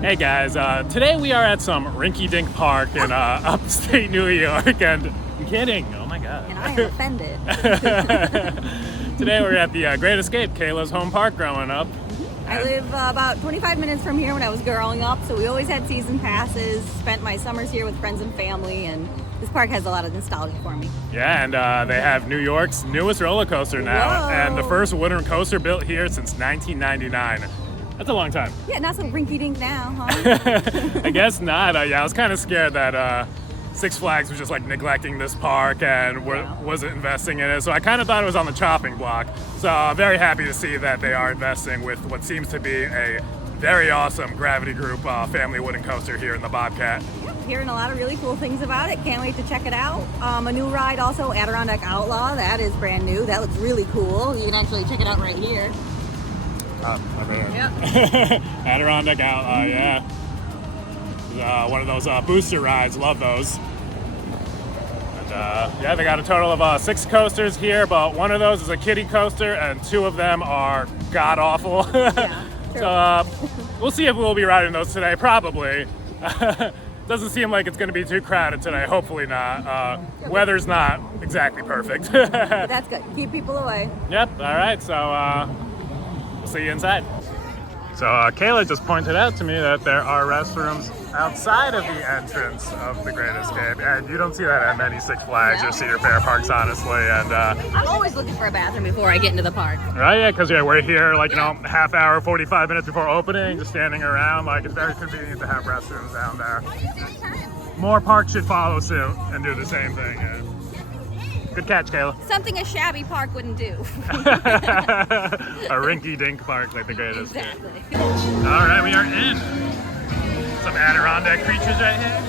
Hey guys, today we are at some rinky-dink park in upstate New York, and I'm kidding, oh my god. And I am offended. Today we're at the Great Escape, Kayla's home park growing up. I live about 25 minutes from here when I was growing up, so we always had season passes, spent my summers here with friends and family, and this park has a lot of nostalgia for me. Yeah, and they have New York's newest roller coaster now, Whoa. and the first wooden coaster built here since 1999. That's a long time. Yeah, not so rinky-dink now, huh? I guess not. Yeah, I was kind of scared that Six Flags was just like neglecting this park and wasn't investing in it. So I kind of thought it was on the chopping block. So I'm very happy to see that they are investing with what seems to be a very awesome Gravity Group family wooden coaster here in the Bobcat. Hearing a lot of really cool things about it. Can't wait to check it out. A new ride also, Adirondack Outlaw. That is brand new. That looks really cool. You can actually check it out right here. Yep. Adirondack Outlaw, yeah. One of those booster rides, love those. And yeah, they got a total of 6 coasters here, but one of those is a kiddie coaster and 2 of them are god awful. Yeah, true. So we'll see if we'll be riding those today, probably. Doesn't seem like it's going to be too crowded today, hopefully not. Weather's not exactly perfect. But that's good. Keep people away. Yep, all right, so we'll see you inside. So Kayla just pointed out to me that there are restrooms outside of the entrance of the Great Escape, and you don't see that at many Six Flags or Cedar Fair parks, honestly. And I'm always looking for a bathroom before I get into the park. right, yeah, because we're here like half hour, 45 minutes before opening, just standing around. Like it's very convenient to have restrooms down there. More parks should follow suit and do the same thing. Yeah. Good catch, Kayla. Something a shabby park wouldn't do. A rinky-dink park like the Great Escape. Exactly. All right, we are in. Some Adirondack creatures right here.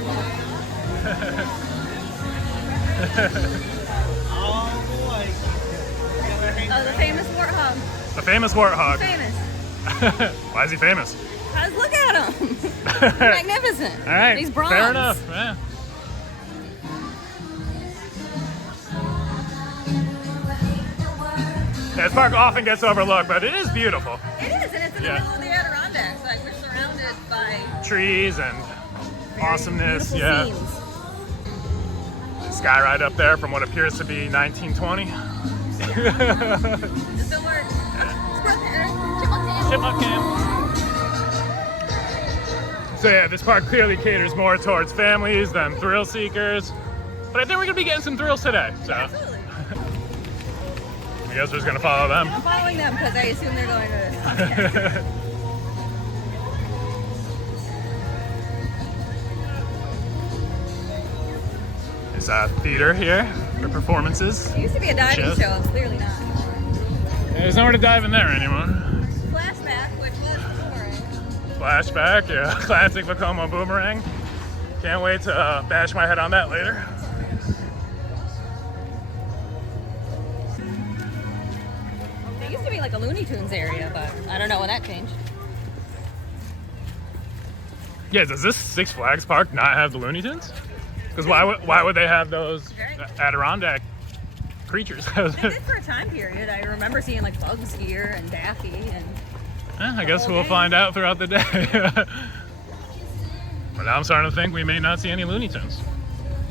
Oh, the famous warthog. The famous warthog. Famous. Why is he famous? Because look at him. He's magnificent. All right, He's bronze. fair enough. Yeah. This park often gets overlooked, but it is beautiful. It is, and it's in the middle of the Adirondacks. Like we're surrounded by Trees and awesomeness. beautiful Yeah. scenes. Sky ride up there from what appears to be 1920. Just don't worry. Chipmunk camp. So yeah, this park clearly caters more towards families than thrill seekers. But I think we're gonna be getting some thrills today. So Absolutely. I guess we're just gonna follow them. I'm following them because I assume they're going to. There's a theater here for performances. It used to be a diving Shows. show. It's clearly not anymore. There's nowhere to dive in there anymore. Flashback, which was boomerang. Flashback, yeah, classic Vekoma boomerang. Can't wait to bash my head on that later. There used to be like a Looney Tunes area, but I don't know when that changed. Yeah, does this Six Flags park not have the Looney Tunes? Because why would they have those Adirondack creatures? They did for a time period. I remember seeing like Bugs here and Daffy and. I guess we'll find out throughout the day. But now I'm starting to think we may not see any Looney Tunes.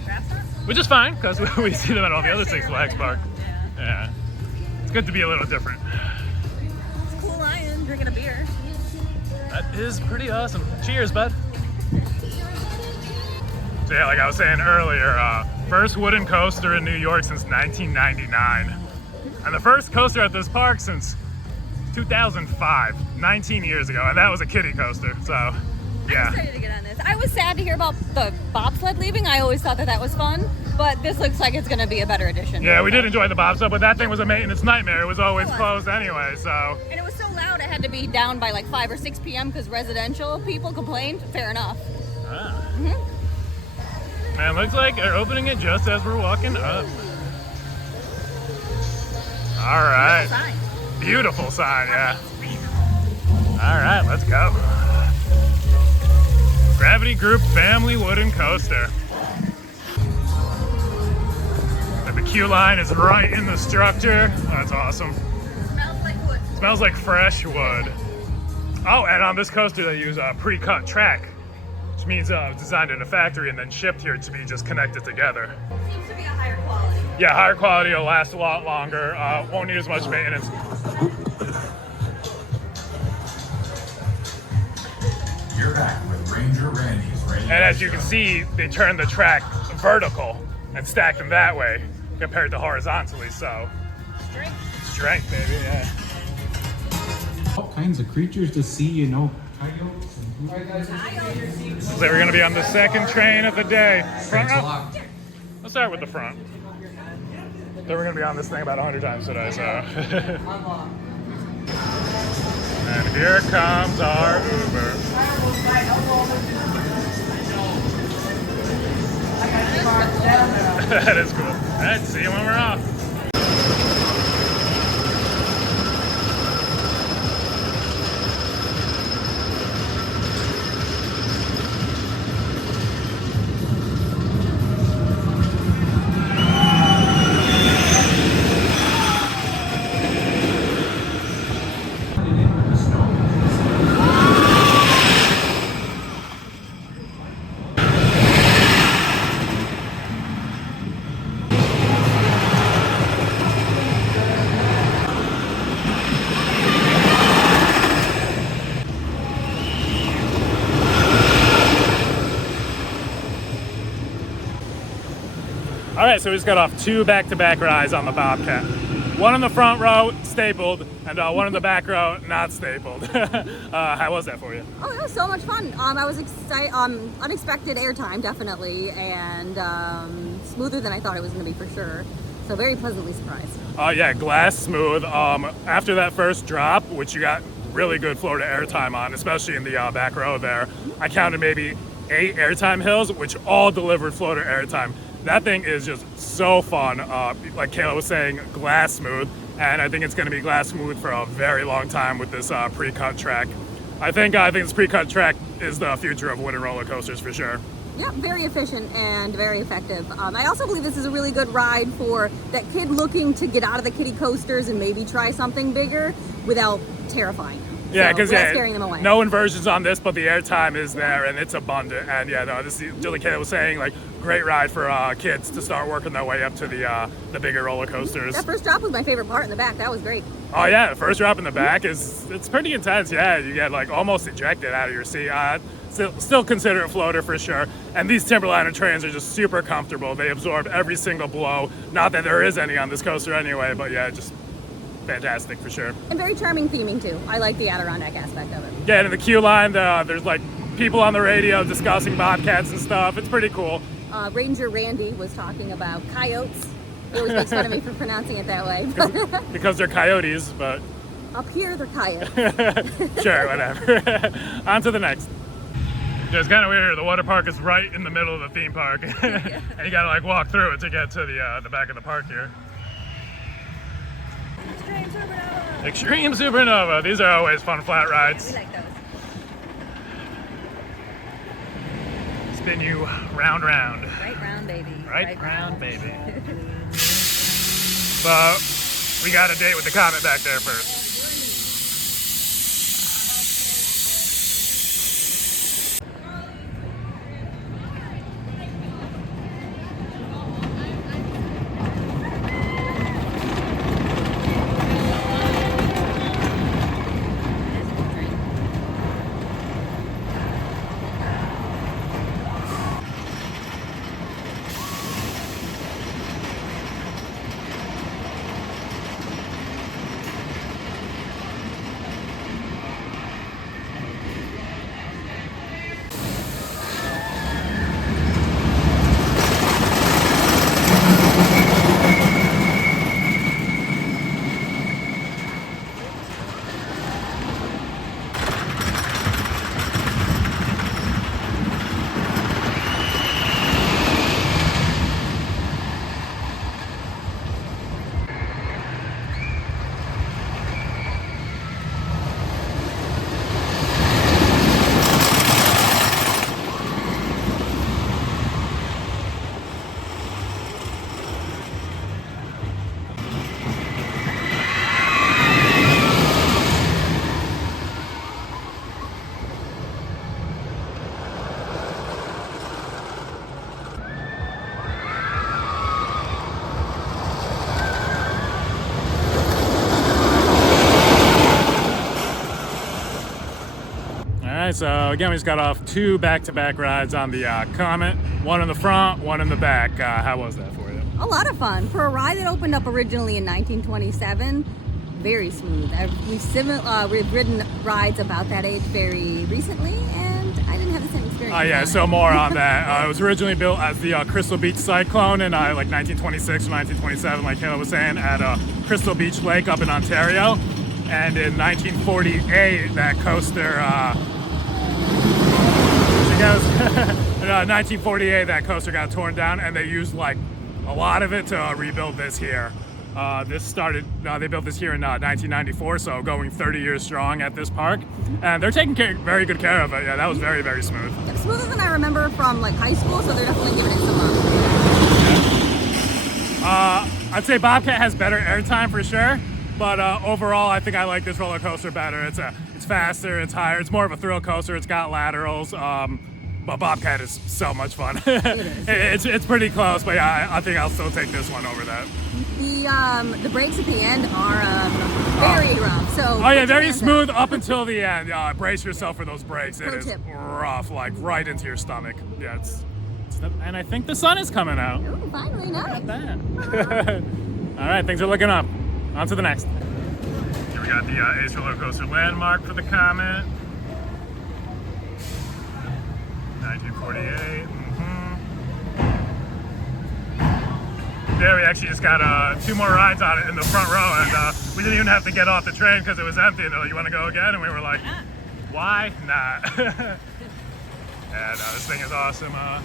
Perhaps not? Which is fine, because we see them at all the other Six Flags parks. Yeah. It's good to be a little different. It's a cool lion drinking a beer. That is pretty awesome. Cheers, bud. So yeah, like I was saying earlier, first wooden coaster in New York since 1999. And the first coaster at this park since 2005, 19 years ago. And that was a kiddie coaster, so I'm yeah. excited to get on this. I was sad to hear about the bobsled leaving. I always thought that was fun, but this looks like it's going to be a better addition. Yeah, we did enjoy the bobsled, but that thing was a maintenance nightmare. It was always closed anyway, so. And it was so loud it had to be down by like 5 or 6 p.m. because residential people complained. Fair enough. Ah. Man, looks like they're opening it just as we're walking up. All right. Sign. Beautiful sign, yeah. All right, let's go. Gravity Group Family Wooden Coaster. The queue line is right in the structure. That's awesome. Smells like wood. Smells like fresh wood. Oh, and on this coaster they use a pre-cut track, which means designed in a factory and then shipped here to be just connected together. Seems to be a higher quality. Yeah, higher quality, will last a lot longer, won't need as much maintenance. You're back with Ranger Randy's Radio. And as you can see, they turn the track vertical and stack them that way compared to horizontally, so. Strength, baby, yeah. All kinds of creatures to see, you know, coyotes and So we're gonna be on the second train of the day. Front Thanks a row? lot. Let's start with the front. Then we're gonna be on this thing about 100 times today, so. And here comes our Uber. That is cool. All right, see you when we're off. All right, so we just got off 2 back-to-back rides on the Bobcat. One in the front row, stapled, and one in the back row, not stapled. How was that for you? Oh, it was so much fun. I was excited. Unexpected airtime, definitely, and smoother than I thought it was going to be for sure. So very pleasantly surprised. Yeah, glass smooth. After that first drop, which you got really good floor to airtime on, especially in the back row there, I counted maybe 8 airtime hills, which all delivered floor to airtime. That thing is just so fun. Like Kayla was saying, glass smooth, and I think it's going to be glass smooth for a very long time with this pre-cut track. I think this pre-cut track is the future of wooden roller coasters for sure. Yeah, very efficient and very effective. I also believe this is a really good ride for that kid looking to get out of the kiddie coasters and maybe try something bigger without terrifying them. Yeah, because scaring them away. No inversions on this, but the airtime is there and it's abundant. And yeah, no, this is, just like Kayla was saying, like great ride for kids to start working their way up to the bigger roller coasters. That first drop was my favorite part in the back. That was great. Oh yeah, the first drop in the back it's pretty intense. Yeah, you get like almost ejected out of your seat. Still consider it floater for sure. And these Timberliner trains are just super comfortable. They absorb every single blow. Not that there is any on this coaster anyway, but yeah, just fantastic for sure. And very charming theming too. I like the Adirondack aspect of it. Yeah, and in the queue line, there's like people on the radio discussing bobcats and stuff. It's pretty cool. Ranger Randy was talking about coyotes. He always makes fun of me for pronouncing it that way. Because they're coyotes, but up here they're coyotes. sure, whatever. On to the next. Yeah, it's kind of weird. The water park is right in the middle of the theme park, and you gotta like walk through it to get to the back of the park here. Extreme Supernova. Extreme Supernova. These are always fun flat rides. We like those. Spin you round, round. Right round, baby. Right round, baby. But we got a date with the comet back there first. so again, we just got off 2 back-to-back rides on the Comet. One in the front, one in the back. How was that for you? A lot of fun. For a ride that opened up originally in 1927, very smooth. We've ridden rides about that age very recently, and I didn't have the same experience. Oh yeah, so more on that. It was originally built as the Crystal Beach Cyclone in like 1926 or 1927, like Kayla was saying, at Crystal Beach Lake up in Ontario. And in 1948, that coaster, in 1948, that coaster got torn down, and they used like a lot of it to rebuild this here. They built this here in 1994, so going 30 years strong at this park. And they're taking very good care of it. Yeah, that was very, very smooth. Smoother than I remember from like high school, so they're definitely giving it some love. I'd say Bobcat has better airtime for sure, but overall, I think I like this roller coaster better. It's faster, it's higher, it's more of a thrill coaster. It's got laterals. But Bobcat is so much fun. It's pretty close, but yeah, I think I'll still take this one over that. The brakes at the end are very rough. So oh yeah, very smooth up until the end. Brace yourself for those brakes. It is tip. rough, like right into your stomach. Yeah, and I think the sun is coming out. Ooh, finally, nice. Not bad. All right, things are looking up. On to the next. Here we got the Ace roller coaster landmark for the Comet. 1948. Yeah, we actually just got 2 more rides on it in the front row, and we didn't even have to get off the train because it was empty. And they're like, "You want to go again?" And we were like, "Why not?" And this thing is awesome. I'm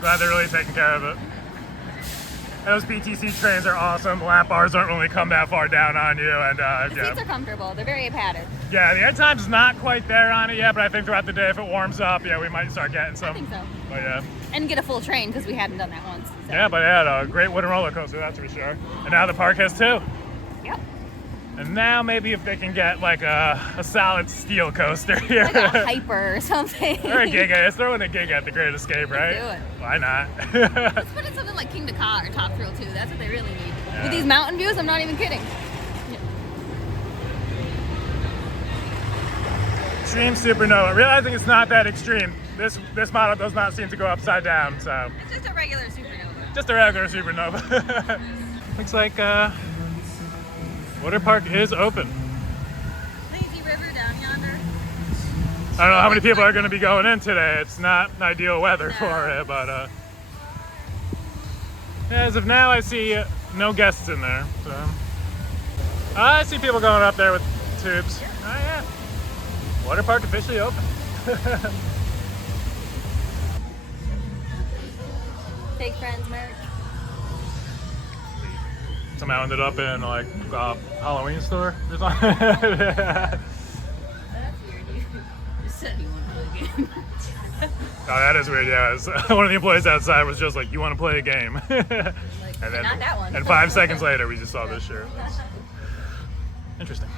glad they're really taking care of it. Those PTC trains are awesome. The lap bars don't really come that far down on you, and The seats are comfortable. They're very padded. Yeah, the airtime's not quite there on it yet, but I think throughout the day, if it warms up, yeah, we might start getting some. I think so. But yeah. And get a full train because we hadn't done that once. So. Yeah, but yeah, a great wooden roller coaster, that's for sure. And now the park has 2. Yep. And now maybe if they can get like a solid steel coaster here. Like a hyper or something. Or a Giga. Let's throw in a Giga at the Great Escape, right? Let's do it. Why not? Let's put in something like King to Ka or Top Thrill 2. That's what they really need. Yeah. With these mountain views, I'm not even kidding. Extreme Supernova. Realizing it's not that extreme. This model does not seem to go upside down, so. It's just a regular supernova. Just a regular Supernova. Looks like Water Park is open. Lazy River down yonder. I don't know how many people are going to be going in today. It's not ideal weather for it, but as of now, I see no guests in there. So I see people going up there with tubes. Oh yeah, Water Park officially open. Fake Friends merch. Somehow ended up in like a Halloween store or something. That's weird. You just said you want to play a game. Oh, that is weird. Yeah, one of the employees outside was just like, "You want to play a game?" Like, and then, not that one. And 5 seconds later, we just saw this shirt. Interesting.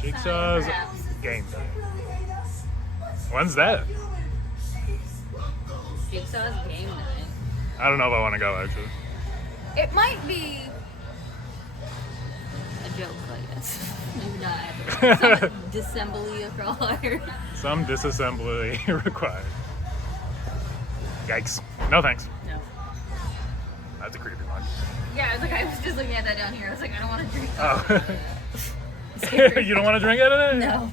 Jigsaw's game day. When's that? Jigsaw's game night. I don't know if I want to go actually. It might be a joke, I guess. Maybe not. Some disassembly required. Some disassembly required. Yikes. No thanks. No. That's a creepy one. Yeah, I was like, I was just looking at that down here. I was like, I don't want to drink. Oh. You don't want to drink out of it? No.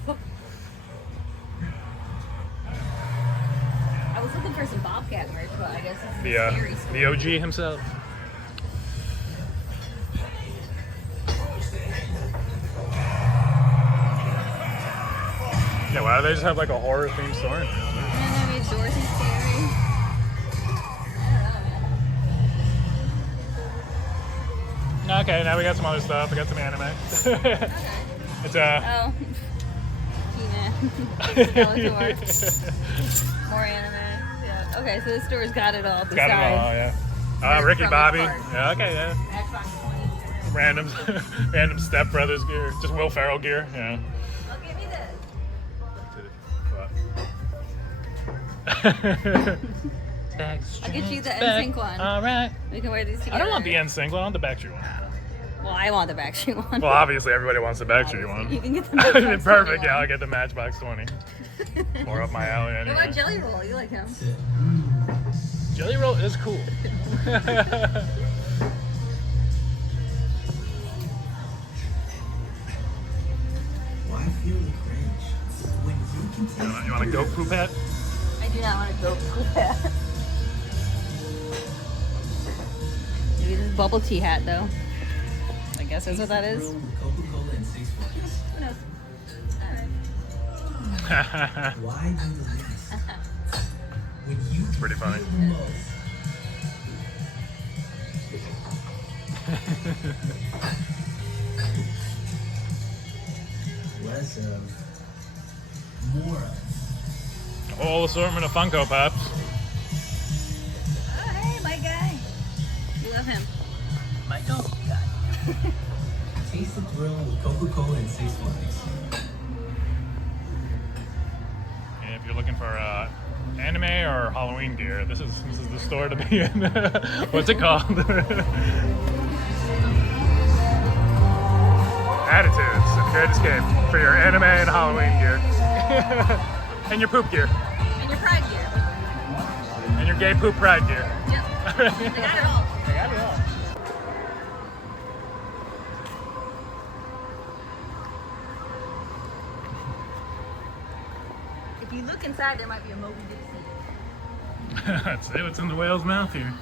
I was looking for some Bobcat merch, but I guess this is a scary story. The OG himself. Yeah, why do they just have like a horror themed store? And that means Dorothy's scary. I don't know. Okay, now we got some other stuff. We got some anime. Okay. It's Oh. Skeletor. More anime. Yeah. Okay, so this store's got it all. got it all, yeah. Ricky from Bobby. the park. Yeah, okay, yeah. Random Step Brothers gear. Just Will Ferrell gear, yeah. Oh, give me this. I'll get you the NSYNC one. All right. We can wear these together. I don't want the NSYNC one. I want the Backstreet one. Well, I want the Backstreet one. Well, obviously everybody wants the Backstreet one. You can get the Matchbox Perfect. 20 Yeah, one. I'll get the Matchbox 20. More up my alley What anyway. about Jelly Roll? You like him? Jelly Roll is cool. Why feel the cringe when you can taste You want a goat poop hat? I do not want to go cool hat. Maybe this bubble tea hat, though. I guess that's what that is. Coca-Cola and Six Flags. Who knows? Why do the least when you It's pretty funny. feel the most? Less of, more of. A whole assortment of Funko Pops. Oh, hey, my guy. You love him. Michael, taste the thrill with Coca-Cola and Six Flags. And if you're looking for anime or Halloween gear, this is the store to be in. What's it called? Attitudes, a great escape for your anime and Halloween gear. And your poop gear. And your pride gear. And your gay poop pride gear. Yep. They got it all. They got it all. If you look inside, there might be a Moby Dick seat. Let's see what's in the whale's mouth here.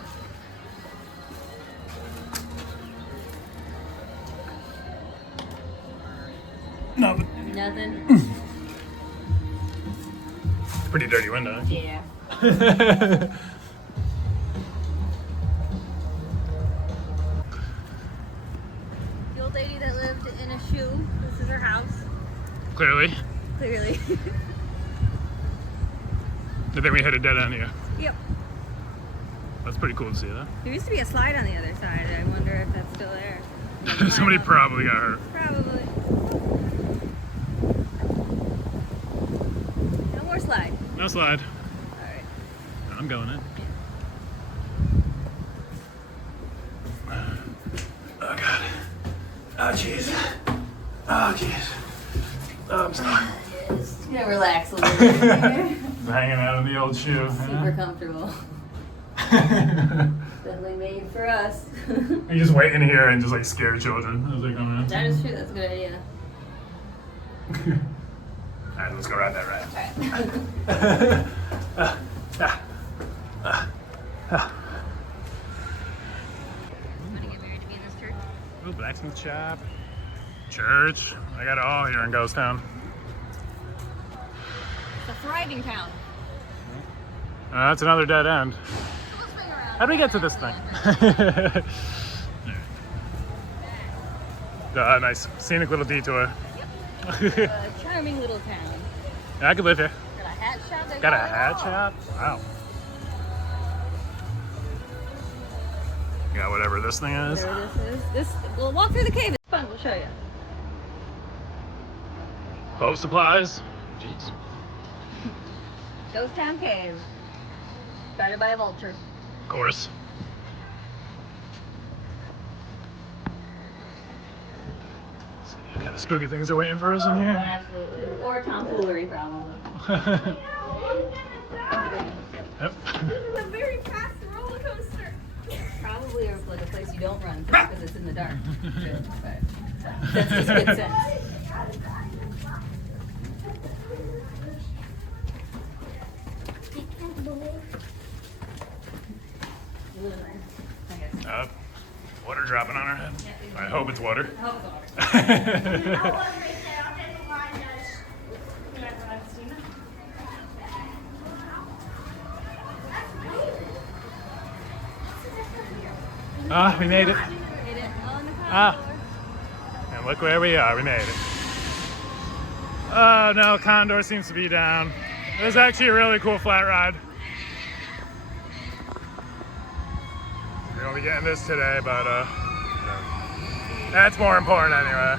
Nothing. Nothing. Pretty dirty window. Yeah. The old lady that lived in a shoe. This is her house. Clearly. Clearly. I think we hit a dead end here. Yep. That's pretty cool to see, though. There used to be a slide on the other side. I wonder if that's still there. Somebody probably got hurt. Probably. No more slide. No slide. Alright. I'm going in. Oh, God. Oh, jeez. Oh, jeez. Oh, I'm sorry. Just gonna relax a little bit here. Hanging out in the old shoe. Super comfortable. Definitely made for us. You just wait in here and just like scare children as they come in. That is true. That's a good idea. Alright, let's go ride that ride. Want to get married to me in this church? Ooh, blacksmith shop. Church. I got it all here in Ghost Town. It's a thriving town. That's another dead end. We'll swing around. How do we get to this thing? Nice scenic little detour. A charming little town. Yeah, I could live here. Got a hat shop. They Got a it hat all. shop? Wow. Got whatever this thing is. There this is. This. We'll walk through the cave. It's fun. We'll show you. Boat supplies. Jeez. Ghost Town Cave. Guarded by a vulture. Of course. Let's see, what kind of spooky things are waiting for us in here? Absolutely. Or tomfoolery, probably. Yep. This is a very fast roller coaster. Probably like a place you don't run because it's in the dark. Good, but that's just good sense. Water dropping on our head. I hope it's water. Ah, we made it. Ah. And look where we are. We made it. Oh no, Condor seems to be down. It was actually a really cool flat ride. We're gonna be getting this today, but that's more important anyway.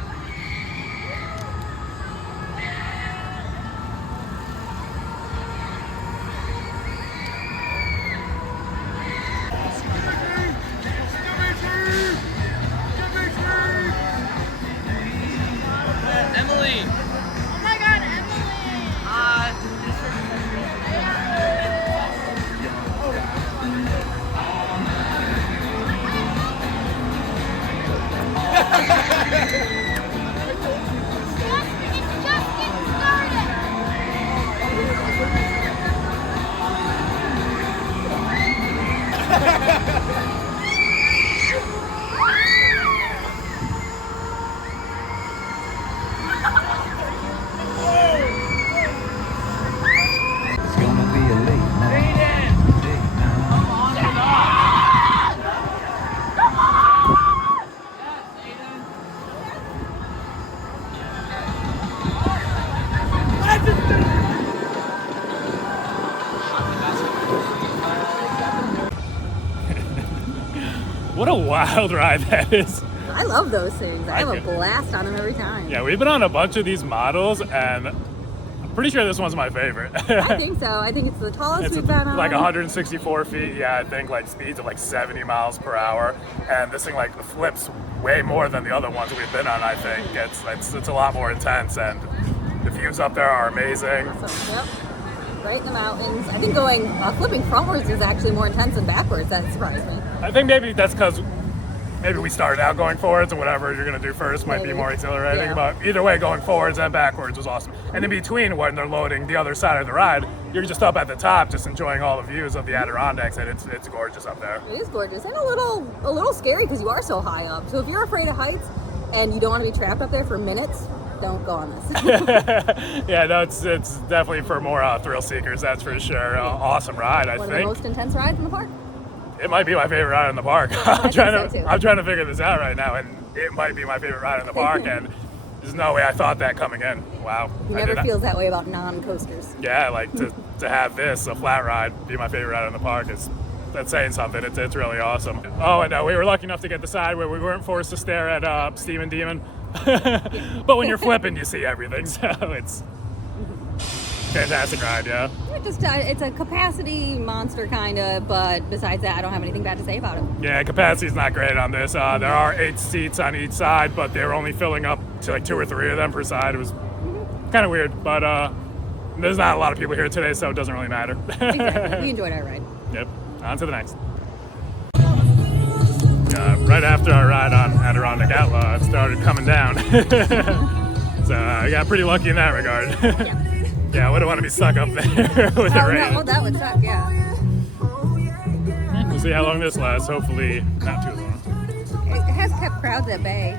wild ride that is. I love those things. I have a get- blast on them every time. Yeah, we've been on a bunch of these models, and I'm pretty sure this one's my favorite. I think so. I think it's the tallest It's we've been on. like 164 feet. Yeah, I think like speeds of like 70 miles per hour, and this thing like flips way more than the other ones we've been on. I think it's a lot more intense, and the views up there are amazing. So, yep. Right in the mountains. I think going flipping frontwards is actually more intense than backwards. That surprised me. I think maybe that's because maybe we started out going forwards, and whatever you're gonna do first might be Maybe. more exhilarating. Yeah. But either way, going forwards and backwards was awesome. And in between, when they're loading the other side of the ride, you're just up at the top, just enjoying all the views of the Adirondacks, and it's gorgeous up there. It is gorgeous and a little scary because you are so high up. So if you're afraid of heights and you don't want to be trapped up there for minutes, don't go on this. Yeah, no, it's definitely for more thrill seekers. That's for sure. Awesome ride, I One of the think. most intense rides in the park. It might be my favorite ride in the park. I'm think trying so, too. I'm trying to figure this out right now, and it might be my favorite ride in the park. And there's no way I thought that coming in. Wow. You I never did not- feels that way about non-coasters. Yeah, like to have this, a flat ride, be my favorite ride in the park is that's saying something. It's really awesome. Oh, and we were lucky enough to get the side where we weren't forced to stare at Steam Demon. But when you're flipping, you see everything, so it's fantastic ride, yeah. It's a capacity monster kind of, but besides that, I don't have anything bad to say about it. Yeah, capacity's not great on this. There are 8 seats on each side, but they're only filling up to like 2 or 3 of them per side. It was kind of weird, but there's not a lot of people here today, so it doesn't really matter. Exactly. We enjoyed our ride. Yep, on to the next. Right after our ride on Adirondack Outlaw, it started coming down. So I got pretty lucky in that regard. Yeah. Yeah, I wouldn't want to be stuck up there with the rain. No, that would suck, yeah. We'll see how long this lasts. Hopefully not too long. It has kept crowds at bay.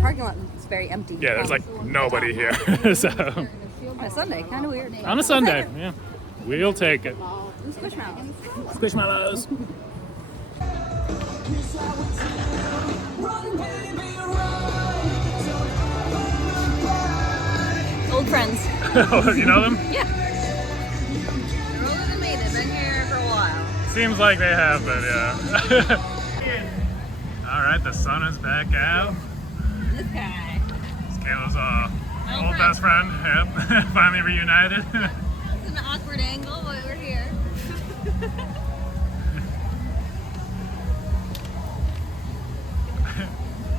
Parking lot is very empty. Yeah, there's like nobody here. So On a Sunday, kind of weird. on a Sunday, yeah, we'll take it. Squishmallows. Squishmallows. Old friends. You know them? Yeah. They're older than me. They've been here for a while. Seems like they have, but yeah. All right, the sun is back out. This guy. It's Kayla's old best friend. Yep, finally reunited. It's an awkward angle, but we're here.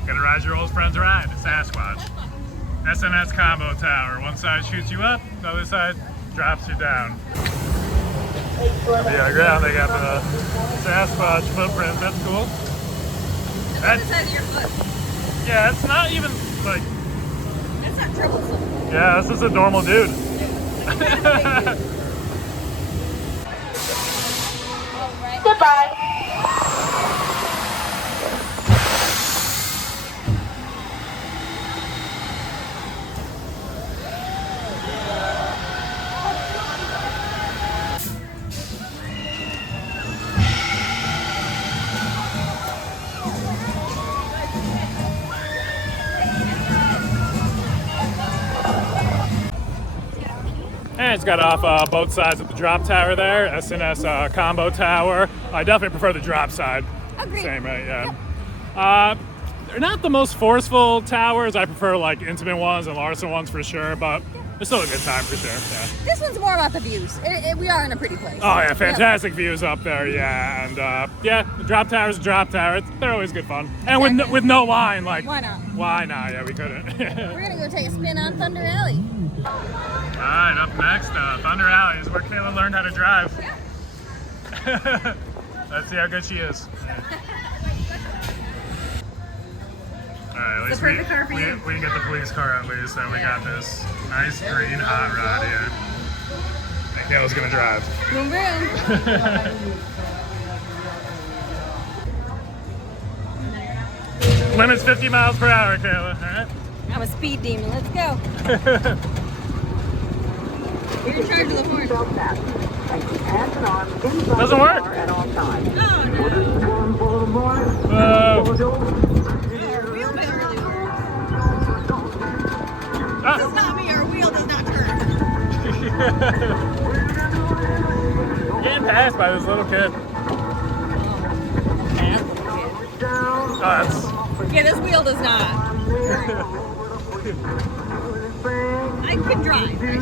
Gonna ride your old friend's ride, Sasquatch. SNS combo tower. One side shoots you up, the other side drops you down. The ground, they got the Sasquatch footprint. That's cool. That's the side of your foot. Yeah, it's not even like. That's not troublesome. Yeah, this is a normal dude. Goodbye. And it's got off both sides of the drop tower there, SNS combo tower. I definitely prefer the drop side. Agreed. Same, right? Yeah. They're not the most forceful towers. I prefer like intimate ones and Larson ones for sure, but it's still a good time for sure. Yeah. This one's more about the views. We are in a pretty place. Oh yeah, fantastic views up there. Yeah, and yeah, the drop tower's a drop tower. They're always good fun. And with no line, like Why not? Why not? Yeah, we couldn't. We're gonna go take a spin on Thunder Alley. All right, up next, Thunder Alley is where Kayla learned how to drive. Let's see how good she is. All right, at least perfect car for you. we can get the police car at least, and we got this nice green hot rod here. And Kayla's gonna drive. Boom boom. Limit's 50 miles per hour, Kayla. All right. I'm a speed demon. Let's go. You're in charge of the horn. Doesn't work. Oh no. Your wheel barely works. This is not me. Our wheel does not turn. Getting passed by this little kid. Yeah, this wheel does not. I can drive. You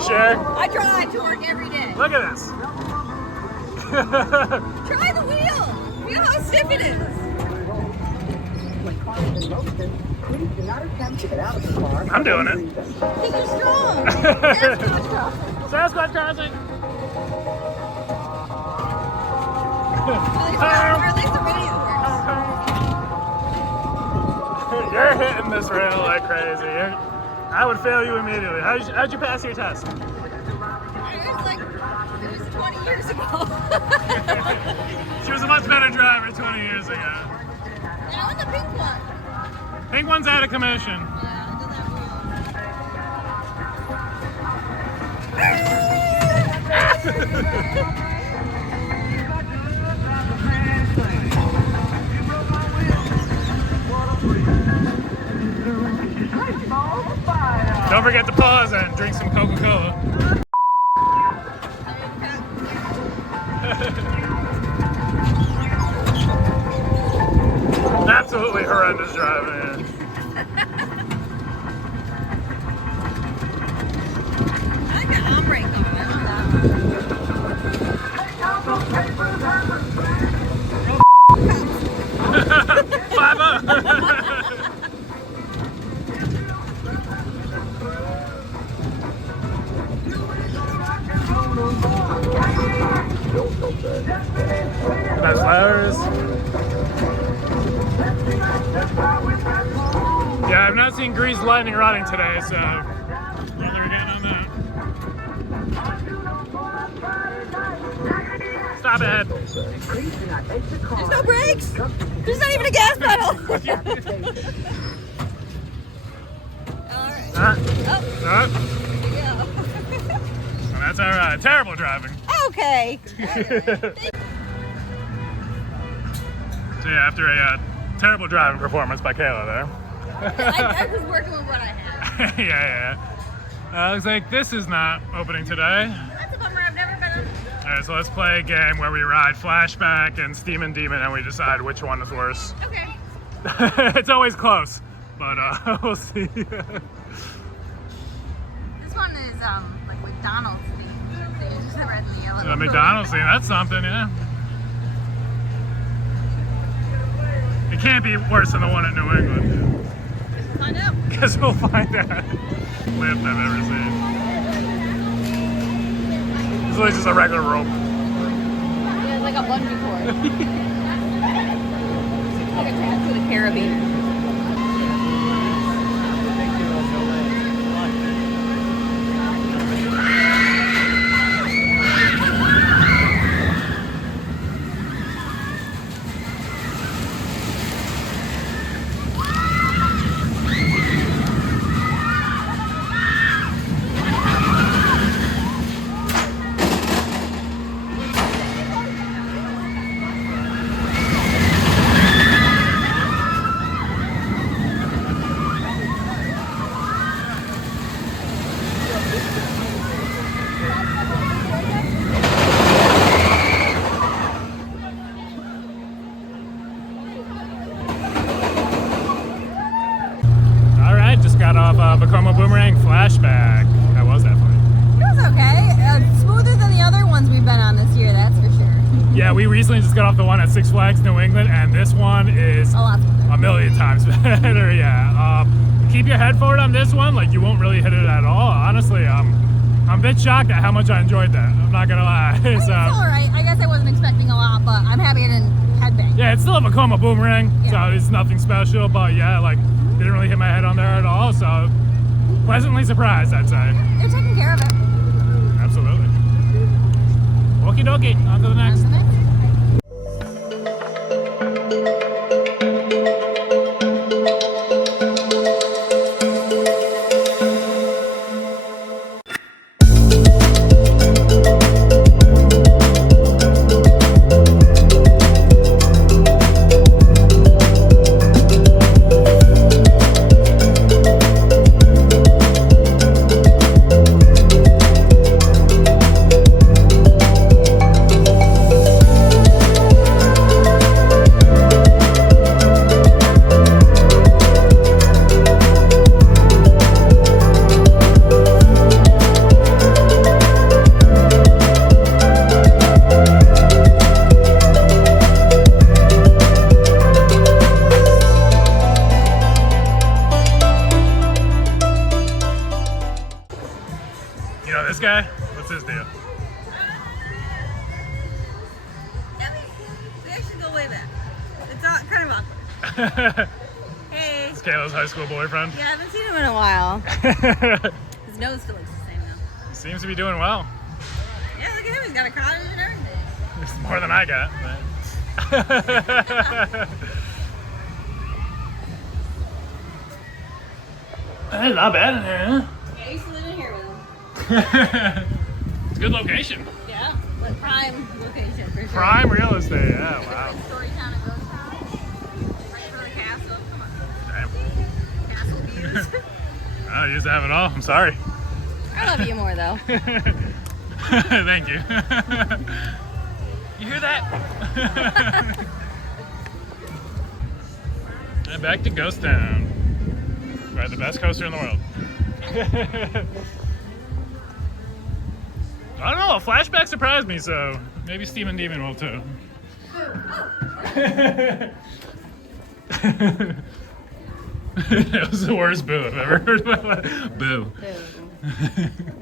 sure? I drive to work every day. Look at this. Try the wheel. Feel how stiff it is. I'm doing it. Because you're strong. Sasquatch crossing. Or at least the radio works. You're hitting this rail like crazy. I would fail you immediately. How'd you pass your test? It was 20 years ago. She was a much better driver 20 years ago. Now in the pink one. Pink one's out of commission. Yeah, do that Don't forget to pause and drink some Coca-Cola. Absolutely horrendous driving. I like the handbrake on. I love that. 5-0. Nice flowers. Yeah, I've not seen greased lightning rodding today, so we're getting on that. Stop ahead. There's no brakes. There's not even a gas pedal. Alright. Oh, Well, yeah. that's our terrible driving. Okay. So yeah, after a terrible driving performance by Kayla there. I was working with what I had. yeah. Looks like this is not opening today. That's a bummer. I've never been on. Alright, so let's play a game where we ride Flashback and Steam and Demon and we decide which one is worse. Okay. It's always close, but we'll see. This one is like McDonald's theme. They just never had the yellow. The McDonald's thing, that's something, yeah. It can't be worse than the one in New England. Find out. Guess we'll find out. Lift I've ever seen. It's really just a regular rope. Yeah, it's like a bungee cord. Like a trip to the Caribbean. Got off Vekoma Boomerang Flashback. How was that for you? It was okay. Smoother than the other ones we've been on this year, that's for sure. Yeah, we recently just got off the one at Six Flags New England, and this one is A lot smoother. a million times better. Yeah. Keep your head forward on this one. Like, you won't really hit it at all. Honestly, I'm a bit shocked at how much I enjoyed that. I'm not gonna lie. It's alright. I guess I wasn't expecting a lot, but I'm happy I didn't headbang. Yeah, it's still a Vekoma Boomerang, Yeah. so it's nothing special. But yeah, like, didn't really hit my head on there at all. So pleasantly surprised, I'd say. They're taking care of it. Absolutely. Okie dokie. On to the next. That's the next. What's his deal? We actually go way back. It's all kind of awkward. Hey. It's Kayla's high school boyfriend. Yeah, I haven't seen him in a while. His nose still looks the same though. He seems to be doing well. Yeah, look at him. He's got a cottage and everything. It's more than I got. But... not bad in here, huh? Yeah, I used to live in here with him. It's a good location. Yeah, but prime location for sure. Prime real estate, yeah, wow. Story town and ghost town. Right for the castle. Come on. Damn. Castle views. I used to have it all. I'm sorry. I love you more though. Thank you. You hear that? And back to Ghost Town. Right, the best coaster in the world. I don't know, a flashback surprised me, so maybe Steven Demon will too. That was the worst boo I've ever heard in my life. Boo.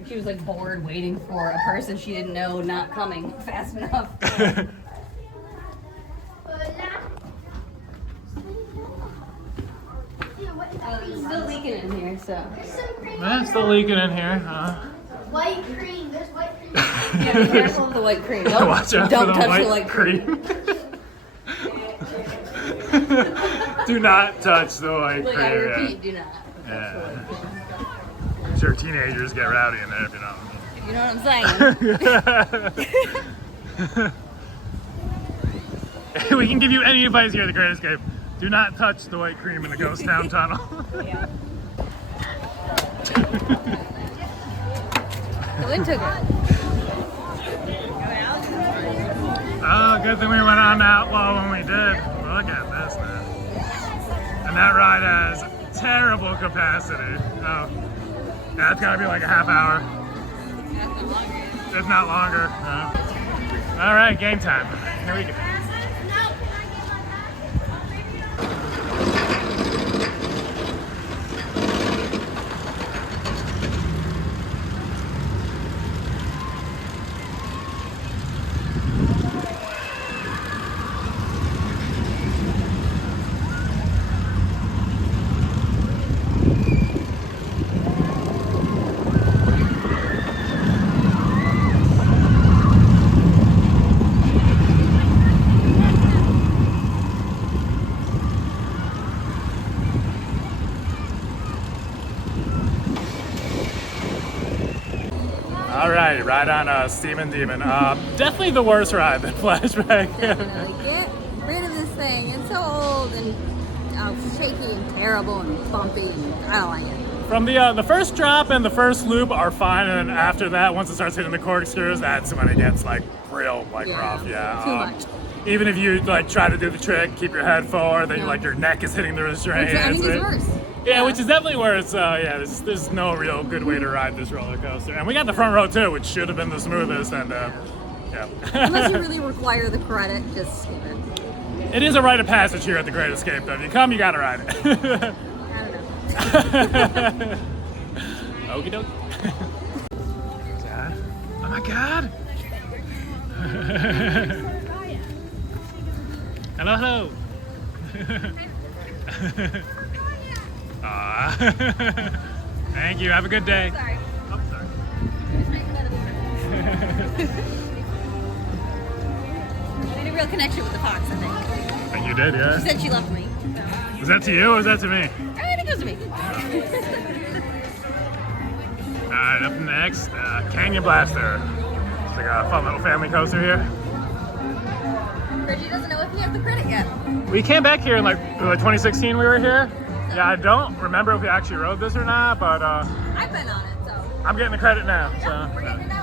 She was like bored waiting for a person she didn't know not coming fast enough. It's still leaking in here, so. It's still leaking in here, huh? White cream. There's white cream. Yeah, be careful of the white cream. Don't, Watch out don't for the touch white the white cream. Do not touch the white Like cream. I repeat, do not. Yeah. I'm sure teenagers get rowdy in there if you know. You know what I'm saying? We can give you any advice here at the Great Escape. Do not touch the white cream in the Ghost Town tunnel. Yeah. The wind took it. Oh, good thing we went on Outlaw when we did. Look at this, man. And that ride has terrible capacity. Oh, yeah, it's gotta be like a half hour. If not longer. All right, game time. Here we go. Alright, ride on Steven Demon. Definitely the worst ride than Flashback. Definitely. Get rid of this thing. It's so old and shaky and terrible and bumpy. And I don't like it. From the first drop and the first loop are fine, and then after that, once it starts hitting the corkscrews, that's when it gets like real rough. Yeah. Too much. Even if you like try to do the trick, keep your head forward, then like your neck is hitting the restraint. I think it's worse. Yeah, which is definitely worse. Yeah, there's no real good way to ride this roller coaster. And we got the front row too, which should have been the smoothest. And yeah. Unless you really require the credit, just skip it. It is a rite of passage here at the Great Escape, though. If you come, you gotta ride it. I don't know. Okie doke. God. Oh my God. Hello, hello. Thank you. Have a good day. Sorry. Oh, sorry. I made a real connection with the fox, I think. I think you did, yeah. She said she loved me. So. Was that to you or was that to me? I think it goes to me. Alright, up next, Canyon Blaster. It's like a fun little family coaster here. Reggie doesn't know if he has the credit yet. We came back here in like 2016 we were here. Yeah, I don't remember if we actually rode this or not, but I've been on it, so. I'm getting the credit now. So. We're getting it now.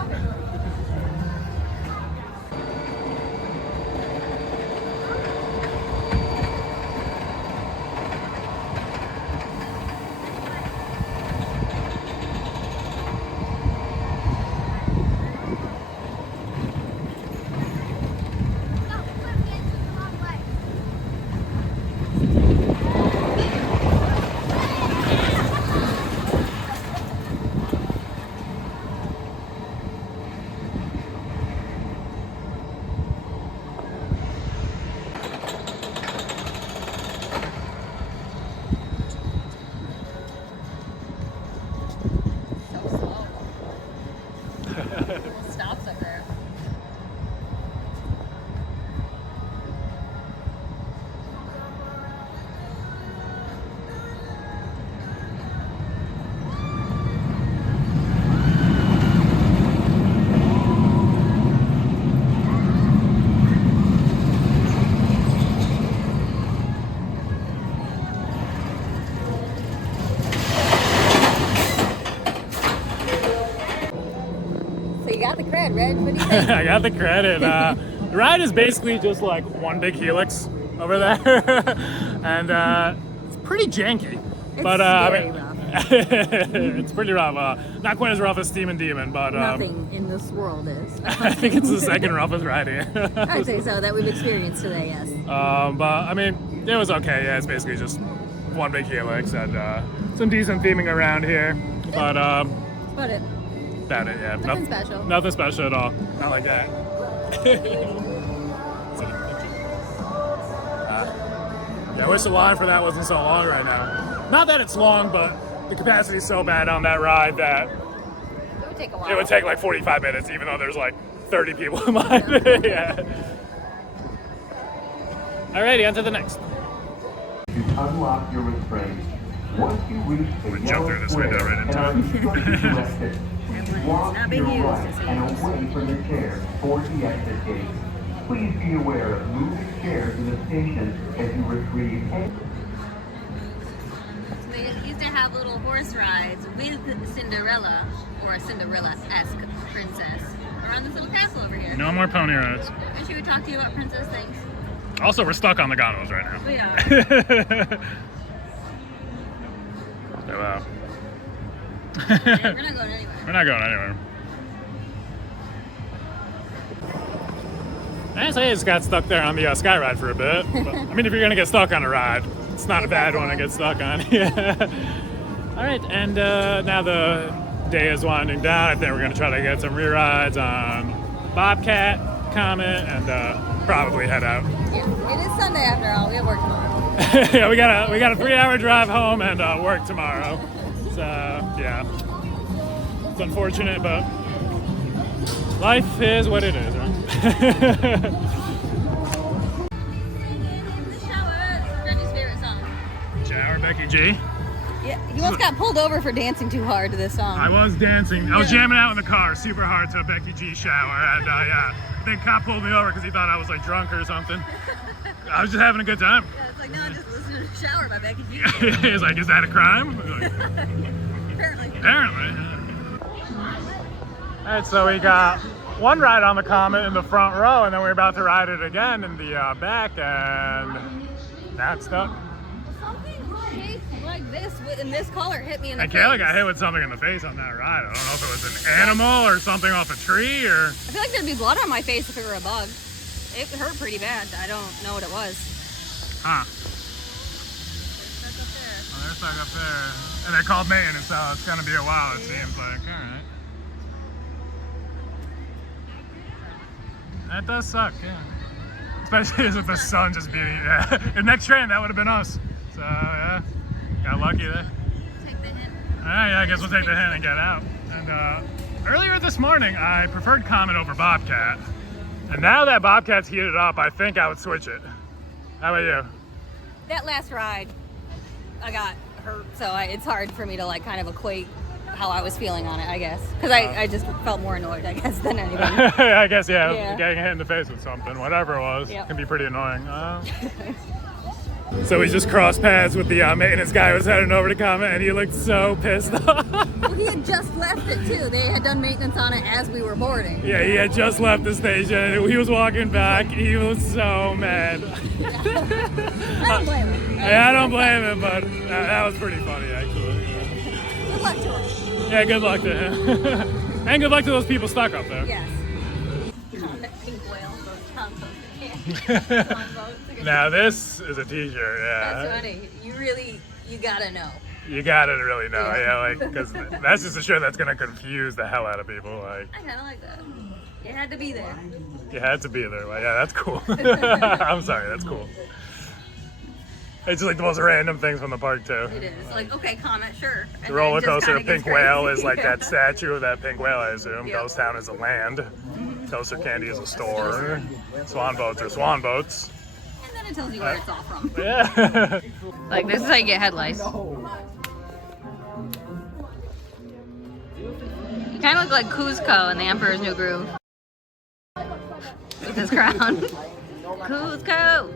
So you got the cred, Reg. What do you think? I got the credit. The ride is basically just like one big helix over there, and it's pretty janky. It's But very rough. it's pretty rough. Not quite as rough as Steam and Demon, but Nothing in this world is. I think it's the second roughest ride here. I'd say so, that we've experienced today, yes. But I mean, it was okay. Yeah, it's basically just one big helix and some decent theming around here. But That's about it. about it, yeah. Nothing special. Nothing special at all. Not like that. Yeah, I wish the line for that wasn't so long right now. Not that it's long, but the capacity is so bad on that ride that It would take a while. it would take like 45 minutes, even though there's like 30 people in line. Yeah. Alrighty, on to the next. To unlock your restraint, once you reach the Jump yellow through this square window right and into are it. instructed to exit, walk Not to being your used, right it and seems. away from the chair towards the exit gate. Please be aware of moving chairs in the station as you retrieve any. They used to have little horse rides with Cinderella, or a Cinderella-esque princess, around this little castle over here. No more pony rides. And she would talk to you about princess things. Also, we're stuck on the gondolas right now. We are. So, We're not going anywhere. we're not going anywhere. Actually, I just got stuck there on the sky ride for a bit. But, I mean, if you're gonna get stuck on a ride, it's not a bad one to get stuck on. Yeah. All right, and now the day is winding down. I think we're gonna try to get some re-rides on Bobcat, Comet, and probably head out. Yeah, it is Sunday after all. We have work tomorrow. Yeah, we got a 3-hour drive home and work tomorrow. So yeah, it's unfortunate, but life is what it is, right? The shower. Jenny's favorite song. Shower, Becky G. Yeah, he once got pulled over for dancing too hard to this song. I was dancing. I was jamming out in the car super hard to a Becky G shower, and yeah, I think cop pulled me over because he thought I was like drunk or something. I was just having a good time. Yeah, it's like, no, I'm just listening to Shower by Becky G. He's like, is that a crime? Like, Apparently. apparently. Yeah. All right, so we got one ride on the Comet in the front row, and then we're about to ride it again in the back, and now it's stuck. Something shaped like this in this color hit me in the And face. Kayla got hit with something in the face on that ride. I don't know if it was an animal or something off a tree or... I feel like there'd be blood on my face if it were a bug. It hurt pretty bad. I don't know what it was. Huh. That's up there. Well, they're stuck up there. And they called maintenance, so it's gonna be a while, it seems like. Alright. That does suck, yeah. Especially with the sun just beating. Yeah. The next train, that would have been us. So, yeah. Got lucky there. Take the hint. Alright, yeah, I guess we'll take the hint and get out. And earlier this morning, I preferred Comet over Bobcat. And now that Bobcat's heated up, I think I would switch it. How about you? That last ride, I got hurt, so it's hard for me to like kind of equate how I was feeling on it, I guess. Because I just felt more annoyed, I guess, than anything. I guess, yeah, Yeah. getting hit in the face with something, whatever it was, Yep. can be pretty annoying. So we just crossed paths with the maintenance guy who was heading over to Comet, and he looked so pissed off. Well, he had just left it too. They had done maintenance on it as we were boarding. Yeah, he had just left the station. He was walking back. He was so mad. I don't blame him. Yeah, I don't blame him, but that was pretty funny, actually. Good luck to him. Yeah, good luck to him. And good luck to those people stuck up there. Yes. That pink whale goes down so can't. On boats. Now this is a t-shirt, yeah. That's funny. You gotta know. You gotta really know, Yeah. yeah, like, because that's just a shirt that's gonna confuse the hell out of people. Like, I kinda like that. You had to be there. you had to be there. Like, yeah, that's cool. I'm sorry, that's cool. It's just like the most random things from the park too. It is. Like, okay, Comet, sure. And The then roller it just coaster, kinda Pink gets Whale crazy. is like Yeah. that statue of that pink whale, I assume. Yep. Ghost Town is a land. Toaster Candy is a store. Swan boats are swan boats. And then it tells you where it's all from. Yeah. Like, this is how you get head lice. You kind of look like Kuzco in The Emperor's New Groove. With his crown. Kuzco!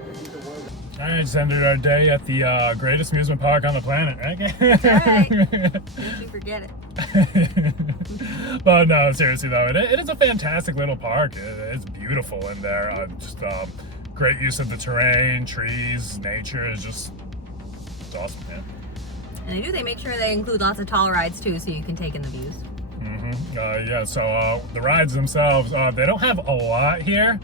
All right, just ended our day at the greatest amusement park on the planet. That's right. Don't you forget it. But no, seriously though, it is a fantastic little park. It's beautiful in there. Just great use of the terrain, trees, nature is just it's awesome, man. And they make sure they include lots of tall rides too, so you can take in the views. Yeah, so the rides themselves, they don't have a lot here.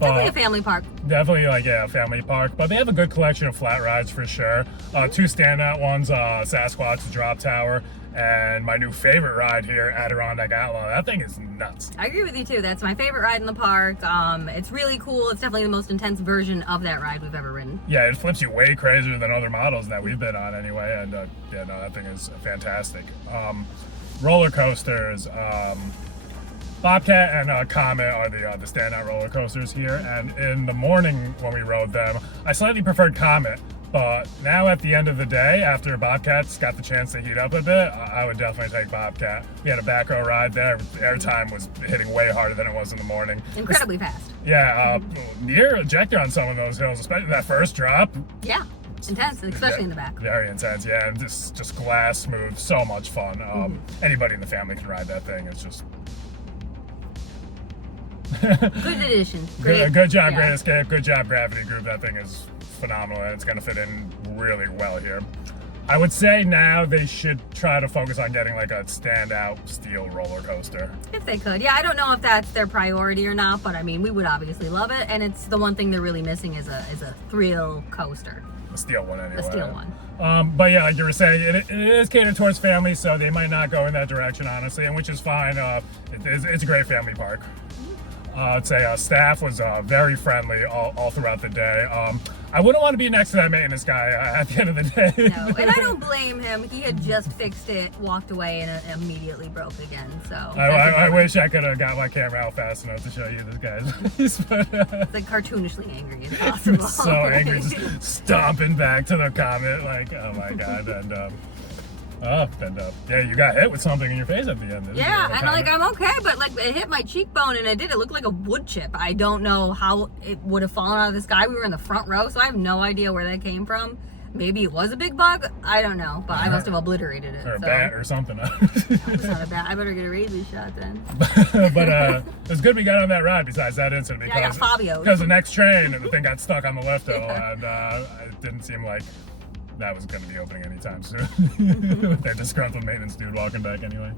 Definitely a family park. Definitely, a family park. But they have a good collection of flat rides for sure. Two standout ones, Sasquatch, the Drop Tower, and my new favorite ride here, Adirondack Outlaw. That thing is nuts. I agree with you too. That's my favorite ride in the park. It's really cool. It's definitely the most intense version of that ride we've ever ridden. Yeah, it flips you way crazier than other models that we've been on anyway. And that thing is fantastic. Roller coasters. Bobcat and Comet are the standout roller coasters here, and in the morning when we rode them, I slightly preferred Comet, but now at the end of the day, after Bobcat's got the chance to heat up a bit, I would definitely take Bobcat. We had a back row ride there. The airtime was hitting way harder than it was in the morning. Incredibly fast. Yeah, near ejector on some of those hills, especially that first drop. Yeah. Intense, especially in the back. Very intense, yeah, and just glass smooth, so much fun. Anybody in the family can ride that thing. It's just good addition. Good job, Great Escape. Good job, Gravity Group. That thing is phenomenal, and it's going to fit in really well here. I would say now they should try to focus on getting like a standout steel roller coaster. If they could. Yeah, I don't know if that's their priority or not, but I mean, we would obviously love it, and it's the one thing they're really missing is a thrill coaster. A steel one, anyway. A steel one. But yeah, like you were saying, it is catered towards families, so they might not go in that direction, honestly, and which is fine. It's a great family park. I'd say staff was very friendly all throughout the day. I wouldn't want to be next to that maintenance guy at the end of the day. No, and I don't blame him. He had just fixed it, walked away, and it immediately broke again. So I wish I could have got my camera out fast enough to show you this guy's face. But, it's like cartoonishly angry as possible. So angry, just stomping back to the Comet, like, oh my god. And yeah, you got hit with something in your face at the end. Yeah, and I'm okay, but like it hit my cheekbone and it look like a wood chip. I don't know how it would have fallen out of the sky. We were in the front row, so I have no idea where that came from. Maybe it was a big bug. I don't know, but I must have obliterated it. Or a bat or something. It's not a bat. I better get a rabies shot then. But it's good we got on that ride besides that incident because, I got Fabio. Because the next train and the thing got stuck on the lift hill and it didn't seem like that was going to be opening anytime soon. With their disgruntled maintenance dude walking back anyway.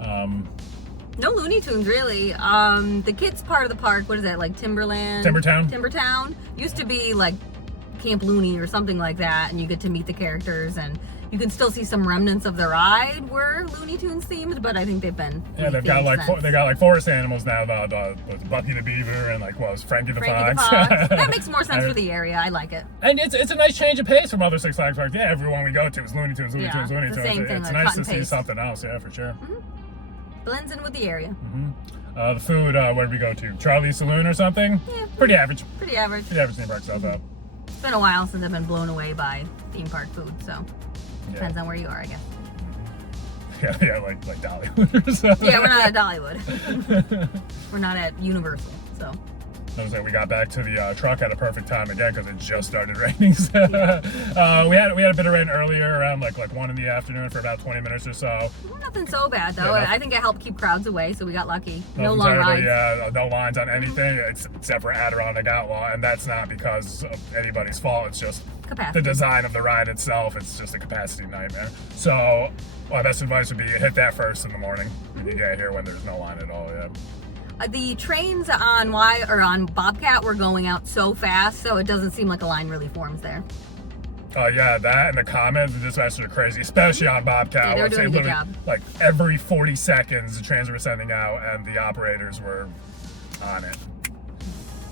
No Looney Tunes, really. The kids part of the park, what is that, like Timbertown? Used to be like Camp Looney or something like that, and you get to meet the characters, and you can still see some remnants of the ride were Looney Tunes themed, but I think they've been they've got like forest animals now. The Bucky the Beaver and like Frankie the Fox. That makes more sense for the area. I like it. And it's a nice change of pace from other Six Flags parks. Yeah, everyone we go to is Looney Tunes. It's the same thing, It's like nice cut to and see something else. Yeah, for sure. Blends in with the area. The food, where did we go to? Charlie's Saloon or something? Yeah, pretty average. Pretty average. Pretty average theme park stuff out. It's been a while since I've been blown away by theme park food, so depends on where you are, I guess. Yeah, like Dollywood or something. Yeah, we're not at Dollywood. We're not at Universal, so. I was like, we got back to the truck at a perfect time again because it just started raining. So, we had a bit of rain earlier around like 1 in the afternoon for about 20 minutes or so. Nothing so bad though. I think it helped keep crowds away, so we got lucky. No Nothing long terrible, rides. Yeah, no lines on anything except for Adirondack Outlaw, and that's not because of anybody's fault. It's just capacity. The design of the ride itself. It's just a capacity nightmare. So my best advice would be hit that first in the morning when you get here when there's no line at all. Yeah. The trains on Bobcat were going out so fast, so it doesn't seem like a line really forms there. Yeah, that and the Comet, the dispatchers are crazy, especially on Bobcat. Yeah, they were doing a good job. Like every 40 seconds, the trains were sending out, and the operators were on it.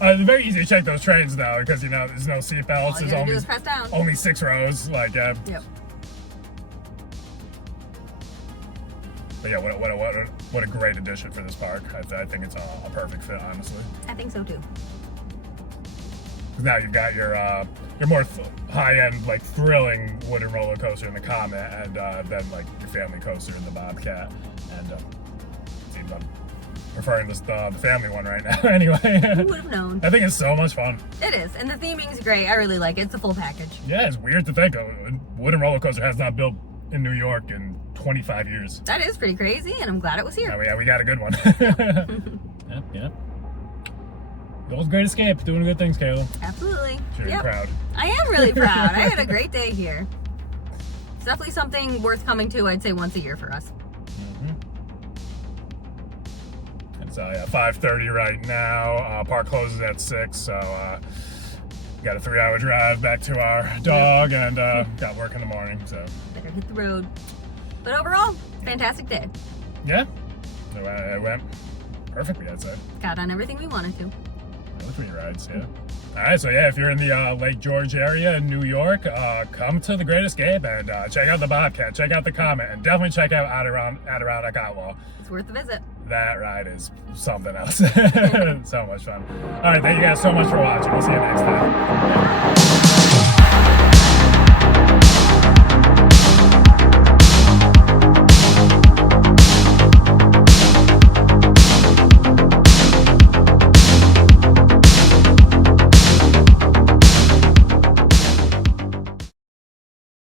It's very easy to check those trains though, because there's no seatbelts. All you gotta do is press down. Only 6 rows. Like, Yep. But yeah, what a great addition for this park. I think it's a perfect fit, honestly. I think so too. Now you've got your more high-end, like thrilling wooden roller coaster in the Comet, and then like your family coaster in the Bobcat, and it seems a preferring this, the family one right now. Anyway, Who would have known? I think it's so much fun. It is, and the theming's great. I really like it. It's a full package. Yeah, it's weird to think a wooden roller coaster has not built in New York in 25 years. That is pretty crazy, and I'm glad it was here. Oh, yeah, we got a good one. Yeah. The old Great Escape, doing good things, Kayla. Absolutely. Sure, you're proud. I am really proud. I had a great day here. It's definitely something worth coming to, I'd say, once a year for us. It's 5:30 right now. Park closes at 6, so got a 3-hour drive back to our dog, and got work in the morning, so. Better hit the road. But overall, fantastic day. Yeah, so, it went perfectly, I'd say. Got on everything we wanted to. Between rides, yeah. All right, so yeah, if you're in the Lake George area in New York, come to the Great Escape and check out the Bobcat, check out the Comet, and definitely check out Adirondack Outlaw. It's worth a visit. That ride is something else. So much fun. All right, thank you guys so much for watching. We'll see you next time.